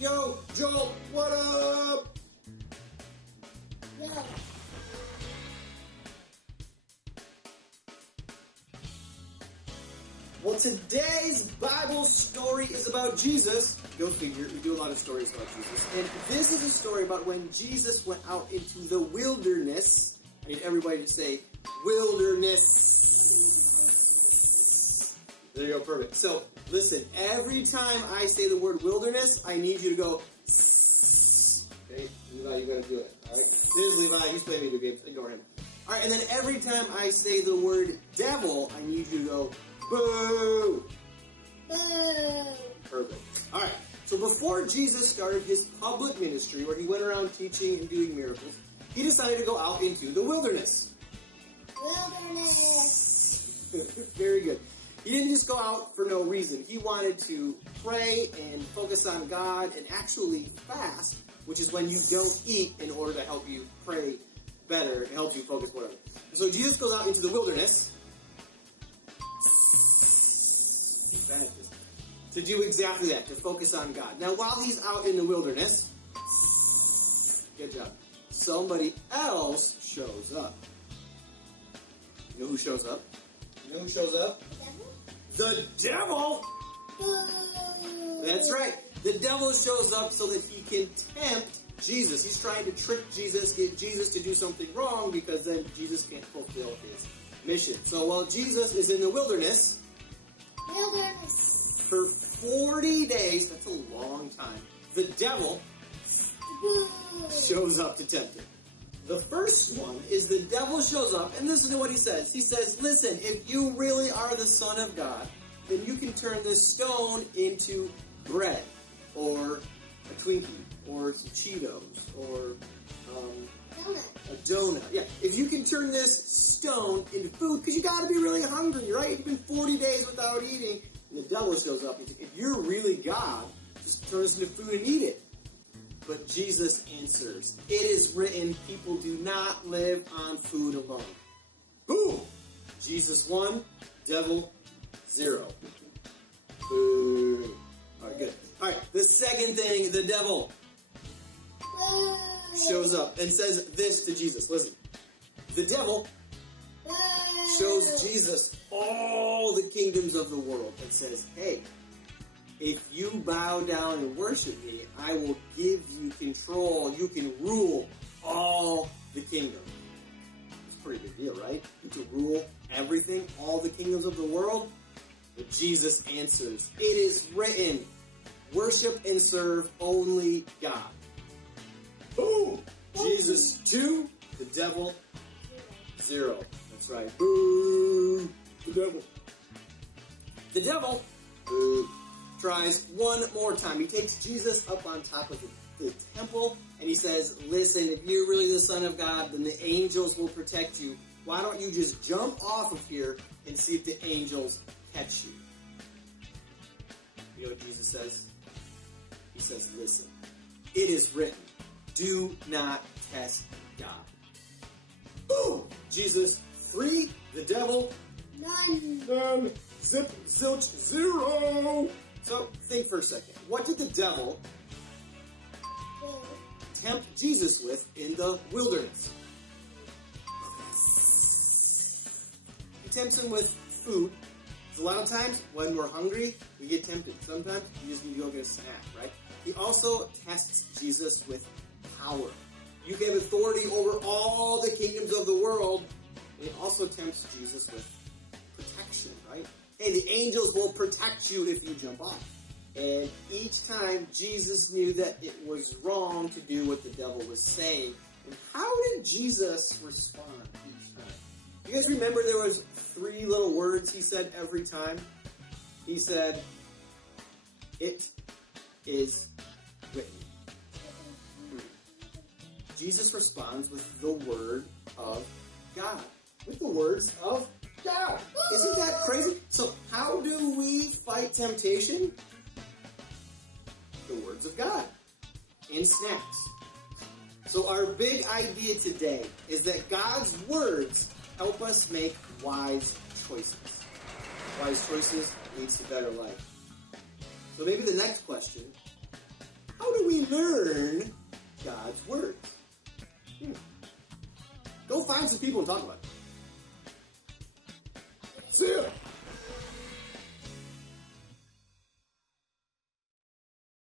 Yo, Jolt, what up? Yo. Well, today's Bible story is about Jesus. Go figure, we do a lot of stories about Jesus. And this is a story about when Jesus went out into the wilderness. I need everybody to say, wilderness. There you go, perfect. So, listen, every time I say the word wilderness, I need you to go, okay? Levi, you gotta do it, alright? There's Levi, he's playing video games, ignore him. Alright, and then every time I say the word devil, I need you to go, boo! Boo! Perfect. Alright, so before Jesus started his public ministry, where he went around teaching and doing miracles, he decided to go out into the wilderness. Wilderness! Very good. He didn't just go out for no reason. He wanted to pray and focus on God and actually fast, which is when you don't eat in order to help you pray better and help you focus, whatever. So Jesus goes out into the wilderness to do exactly that, to focus on God. Now, while he's out in the wilderness, good job, somebody else shows up. You know who shows up? You know who shows up? The devil! That's right. The devil shows up so that he can tempt Jesus. He's trying to trick Jesus, get Jesus to do something wrong, because then Jesus can't fulfill his mission. So while Jesus is in the wilderness for 40 days, that's a long time, the devil shows up to tempt him. The first one is the devil shows up, and listen to what he says. He says, listen, if you really are the Son of God, then you can turn this stone into bread, or a Twinkie, or some Cheetos, or a donut. Yeah, if you can turn this stone into food, because you got to be really hungry, right? You've been 40 days without eating, and the devil shows up. And if you're really God, just turn this into food and eat it. But Jesus answers, it is written, people do not live on food alone. Boom! Jesus 1, devil 0. Boo. Alright, good. Alright, the second thing, the devil shows up and says this to Jesus. Listen. The devil shows Jesus all the kingdoms of the world and says, hey, if you bow down and worship me, I will give you control. You can rule all the kingdom. It's a pretty big deal, right? You can rule everything, all the kingdoms of the world. But Jesus answers, it is written, worship and serve only God. Boom! Jesus 2, the devil 0. That's right. Boo! The devil. The devil tries one more time. He takes Jesus up on top of the temple, and he says, listen, if you're really the Son of God, then the angels will protect you. Why don't you just jump off of here and see if the angels catch you? You know what Jesus says? He says, listen, it is written, do not test God. Boom! Jesus 3, the devil none. Zip, zilch, 0. So, think for a second. What did the devil tempt Jesus with in the wilderness? He tempts him with food. A lot of times, when we're hungry, we get tempted. Sometimes, you just need to go get a snack, right? He also tests Jesus with power. You can have authority over all the kingdoms of the world. And he also tempts Jesus with protection, right? Hey, the angels will protect you if you jump off. And each time, Jesus knew that it was wrong to do what the devil was saying. And how did Jesus respond each time? You guys remember there was 3 little words he said every time? He said, it is written. Jesus responds with the word of God. With the words of God. Isn't that crazy? So how do we fight temptation? The words of God. And snacks. So our big idea today is that God's words help us make wise choices. Wise choices leads to better life. So maybe the next question, how learn God's words. Go find some people and talk about it. See ya.